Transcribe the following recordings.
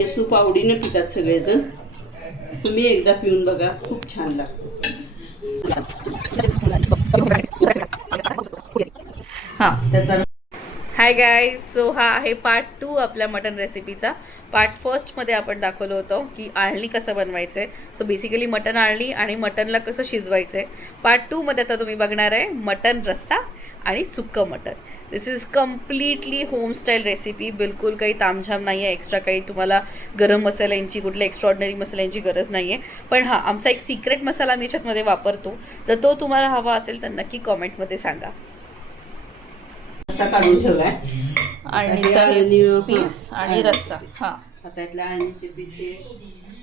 हे सूप आवडीने पितात सगळेजण. तुम्ही एकदा पिऊन बघा, खूप छान लागतं. हां त्याचा हाय गाईज, सो हा आहे पार्ट 2 आपल्या मटन रेसिपीचा. पार्ट फर्स्टमध्ये आपण दाखवलं होतं की आळणी कसं बनवायचं आहे. सो बेसिकली मटन आळणी आणि मटनला कसं शिजवायचं आहे. पार्ट 2मध्ये आता तुम्ही बघणार आहे मटन रस्सा आणि सुक्कं mutton. This is completely homestyle recipe. बिलकुल काही तामझाम नाही आहे, एक्स्ट्रा काही तुम्हाला गरम मसाल्यांची कुठल्या एक्स्ट्रॉर्डनरी मसाल्यांची गरज नाही आहे. पण हां, आमचा एक सिक्रेट मसाला आम्ही याच्यातमध्ये वापरतो, तर तो तुम्हाला हवा असेल तर नक्की कॉमेंटमध्ये सांगा. रस्सा काढून ठेवलाय. आळणीचा पीस आणि रस्सा. हां, आता यातल्या आळणीचे पीस हे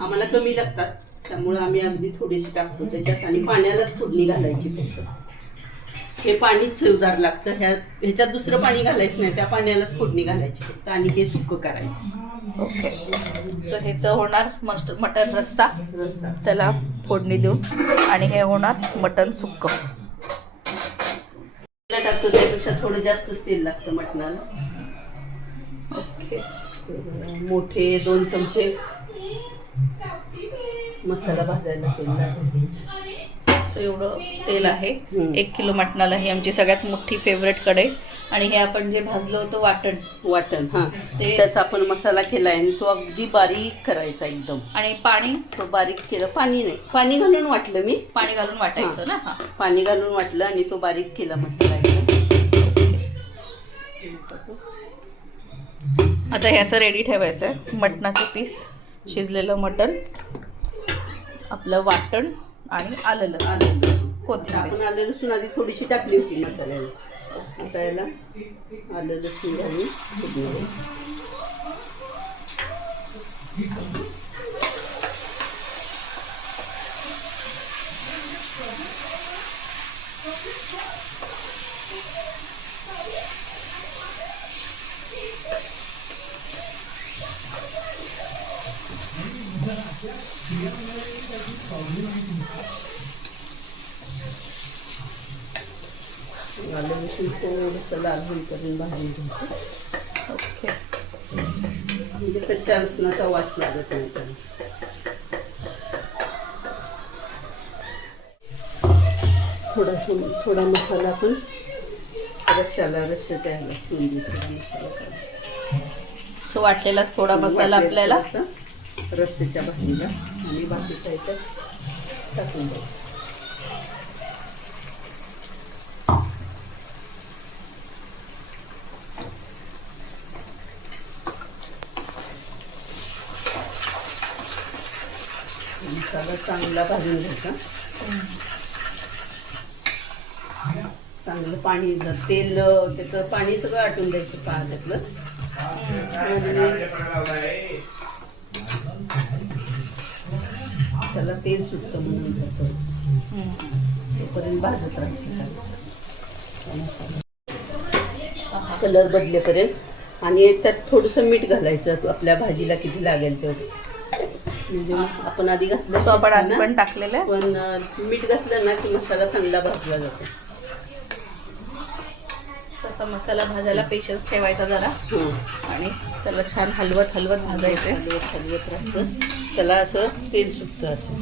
आम्हाला कमी लागतात, त्यामुळे आम्ही अगदी थोडेसे टाकतो त्याच्यात आणि पाण्यालाच फोडणी घालायची फक्त. हे पाणीच चवदार लागतं. ह्याच्यात दुसरं पाणी घालायचं नाही, त्या पाण्यालाच फोडणी घालायची फक्त आणि हे सुक्कं करायचं. ओके. सो ह्याचं होणार मटन रस्सा, रस्सा त्याला फोडणी देऊन, आणि हे होणार मटन सुक्कं. टाकतो त्यापेक्षा थोडं जास्तच तेल लागतं मटणाला. ओके. मोठे 2 चमचे मसाला भाजायला तेल लागतं. सो एवढं तेल आहे 1 किलो मटणाला. ही आमची सगळ्यात मोठी फेवरेट कढई. आणि हे आपण जे भाजलं होतं वाटण हां, त्याचा आपण मसाला केलाय आणि तो अगदी बारीक करायचा एकदम. आणि पाणी तो बारीक केलं, पाणी नाही, पाणी घालून वाटलं मी. पाणी घालून वाटायचं ना. हां, पाणी घालून वाटलं आणि तो बारीक केला मसाला. आता ह्याचं रेडी ठेवायचं आहे. मटणाचे पीस, शिजलेलं मटण, आपलं वाटण आणि आलं लसूण, कोथिंबीर. आपण आलं लसूण आधी थोडीशी टाकली होती मसाल्याला. आता याला आलं लसूण घालून फोडणी. आलं लसूण थोडंसं लाल होईपर्यंत भाजून घ्यायचं. ओके. म्हणजे कच्च्या लसणाचा वास लागत नाही त्याला. थोडा मसाला आपण रश्श्याच्या ह्याला ठेवून देऊ. थोडा मसाला काढून सो वाटलेलाच थोडा मसाला आपल्याला रस्स्याच्या भाजीला आणि बाकीच्या ह्याच्यात टाकून द्यायचं. मसाला चांगला भाजून घ्यायचा. चांगलं पाणी, तेल त्याचं पाणी सगळं आटून द्यायचं त्यातलं. त्याला तेल सुटतं म्हणून तोपर्यंत भाजत राहायचं. कलर बदलेपर्यंत. आणि त्यात थोडंसं मीठ घालायचं आपल्या भाजीला किती लागेल तेवढं. म्हणजे आपण आधी घातलं, आपण आधी पण टाकलेलं आहे, पण मीठ घातलं ना की मसाला चांगला भाजला जातो. तसा मसाला भाजायला पेशन्स ठेवायचा जरा. आणि त्याला छान हलवत भाजायचं. हलवत राहायचं. त्याला असं तेल सुटतं असं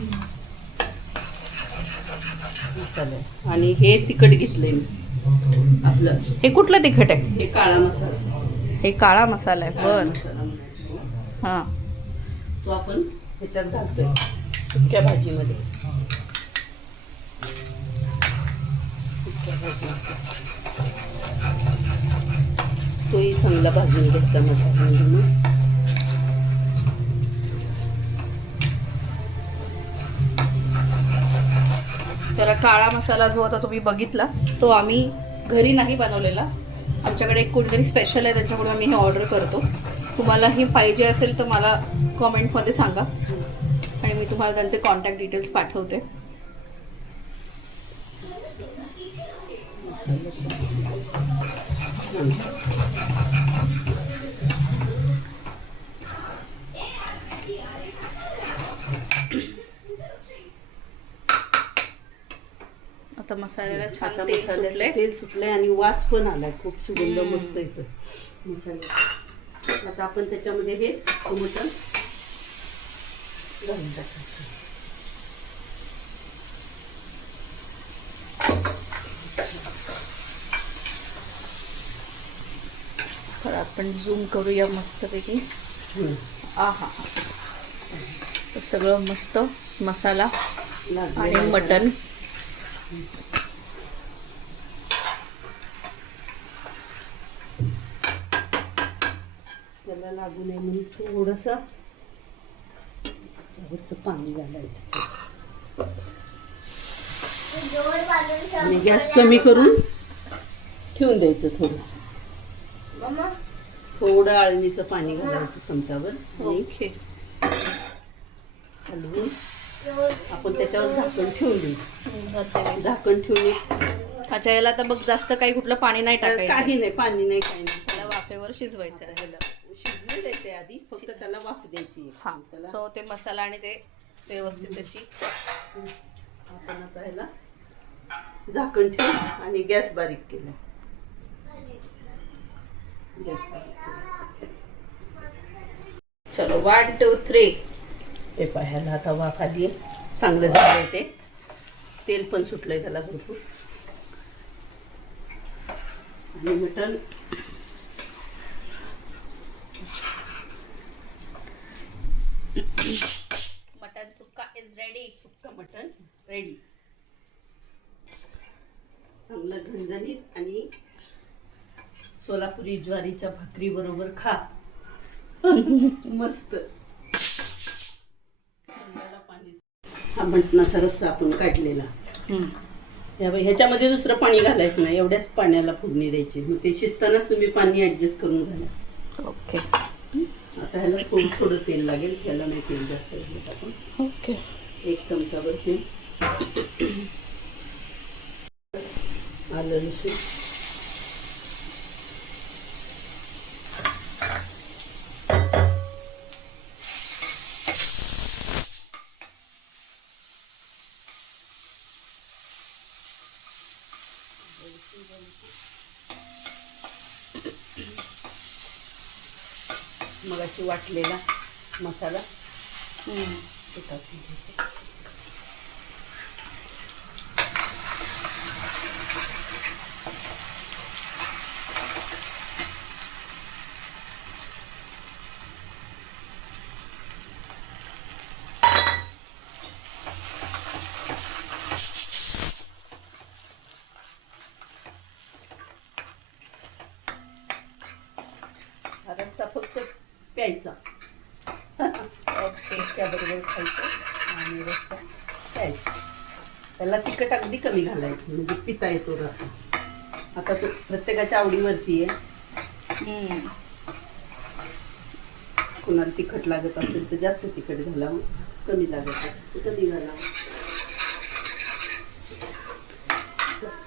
मसाला. आणि हे तिखट घेतलंय मी आपलं. हे कुठलं तिखट आहे? हे काळा मसाला. हे काळा मसाला आहे. बरं. मसाला हां, तो आपण ह्याच्यात घालतोय सुक्या भाजीमध्ये. तोही चांगला भाजून घ्यायचा मसाला. जरा काळा मसाला जो होता तुम्ही बघितला, तो आम्ही घरी नाही बनवलेला. आमच्याकडे एक कोणीतरी स्पेशल आहे, त्यांच्याकडून आम्ही हे ऑर्डर करतो. तुम्हाला हे पाहिजे असेल तर मला कॉमेंटमध्ये सांगा आणि मी तुम्हाला त्यांचे कॉन्टॅक्ट डिटेल्स पाठवते. आता मसाल्याला छान तेल सुटलंय आणि वास पण आलाय. खूप सुगंध मस्त येतो मसाला. आता आपण त्याच्यामध्ये हे मटण घालून टाकायचं. तर आपण झूम करूया मस्तपैकी. आहा, तर सगळं मस्त मसाला आणि मटण. त्याला लागू नये म्हणून थोडंसं त्यावरचं पाणी घालायचं आणि गॅस कमी करून ठेवून द्यायचं. थोडंसं थोडं आळणीचं पाणी घालायचं चमचावर आणि हलवून आपण त्याच्यावर झाकण ठेवून द्यायचं. झाकण ठेवून अच्छा, याला तर बघ जास्त काही कुठलं पाणी नाही टाकायचं. काही नाही, पाणी नाही, काही नाही. त्याला वाफेवर शिजवायचं. शिजवून द्यायचं आधी, फक्त त्याला वाफ द्यायची. हा, सो ते मसाला आणि ते व्यवस्थित त्याची. आपण आता ह्याला झाकण ठेवून आणि गॅस बारीक केला. चलो 1 2 3. हे पाह्याला आता वाफ आली आहे, चांगलं झालंय. ते तेल पण सुटलंय त्याला भरपूर. आणि मटण सुक्का इज रेडी. सुक्का मटण रेडी. चांगलं झणझणीत आणि सोलापुरी ज्वारीच्या भाकरी बरोबर खा. मस्त. हा मटणाचा रस्सा आपण काढलेला. ह्याच्यामध्ये दुसरं पाणी घालायचं नाही, एवढ्याच पाण्याला फोडणी द्यायची. मग ते शिजतानाच तुम्ही पाणी ऍडजस्ट करून घाला. ओके. आता ह्याला थोडं तेल लागेल, ह्याला नाही तेल जास्त घालत आपण. ओके. 1 चमचाभर तेल. आलं लसूण, मगाशी वाटलेला मसाला ते टाकून घ्यायचा. हा रस्सा फक्त प्यायचा. ओके. त्याबरोबर खायचं आणि रस्सा प्यायचा. त्याला तिखट अगदी कमी घालायचं म्हणजे पिता येतो रस्सा. आता तो प्रत्येकाच्या आवडीवरती आहे. कोणाला तिखट लागत असेल तर जास्त तिखट घालावं, कमी लागत असेल तर कमी घालावं.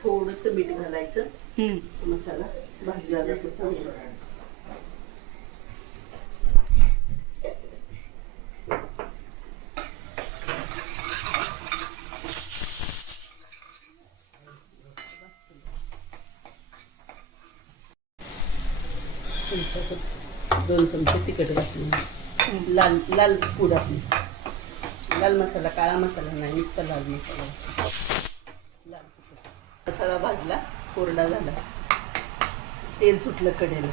थोडंसं मीठ घालायचं. मसाला भाजला जातो चांगला. चमचा 2 चमचे तिखट घातले. लाल लाल पूड आपली. लाल मसाला, काळा मसाला नाही, नुसता लाल मसाला. लाल तिखट. मसाला भाजला, कोरडा झाला, तेल सुटलं कडेला.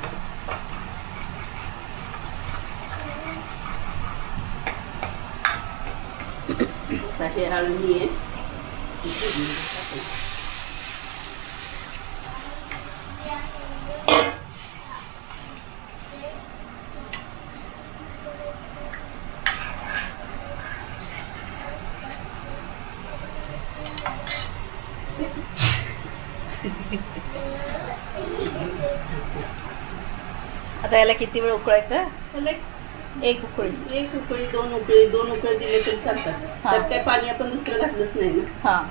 आता हे आळणी आहे. आता याला किती वेळ उकळायचं? त्याला एक उकळी. 1 उकळी, 2 उकळी, 2 उकळी दिले तरी चालतात. त्यात काही पाणी आपण दुसरं घातलंच नाही ना. हां.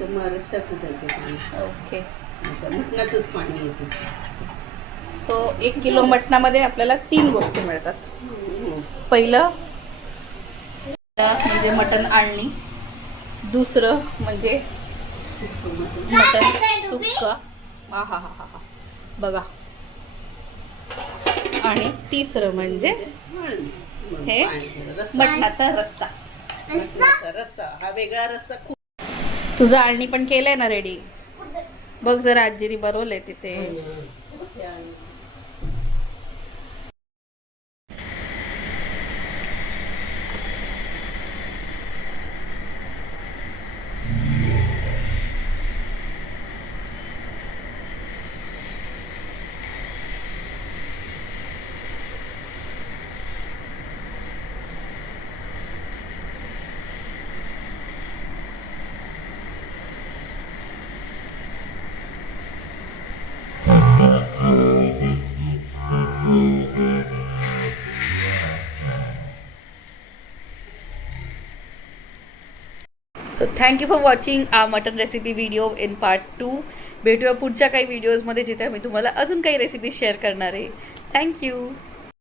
तर महाराष्ट्राचंच आहे ते पाणी. ओके. मटणाचंच पाणी येतं. सो 1 किलो मटणामध्ये आपल्याला 3 गोष्टी मिळतात. पहिलं म्हणजे मटण आळणी, दुसरं म्हणजे मटण सुक्का. हा हा हा हा बघा. आणि तिसरं म्हणजे हे रस्सा मटणाचा रस्सा. मटणाचा रस्सा हा वेगळा रस्सा खूप तुझं आळणी पण केलंय ना रेडी? बघ जरा आजीने बनवलंय तिथे. So thank you for watching a mutton recipe video in part 2. भेटूया पुढच्या काही व्हिडिओजमध्ये जिथे मी तुम्हाला अजून काही रेसिपी शेअर करणार आहे. थँक्यू.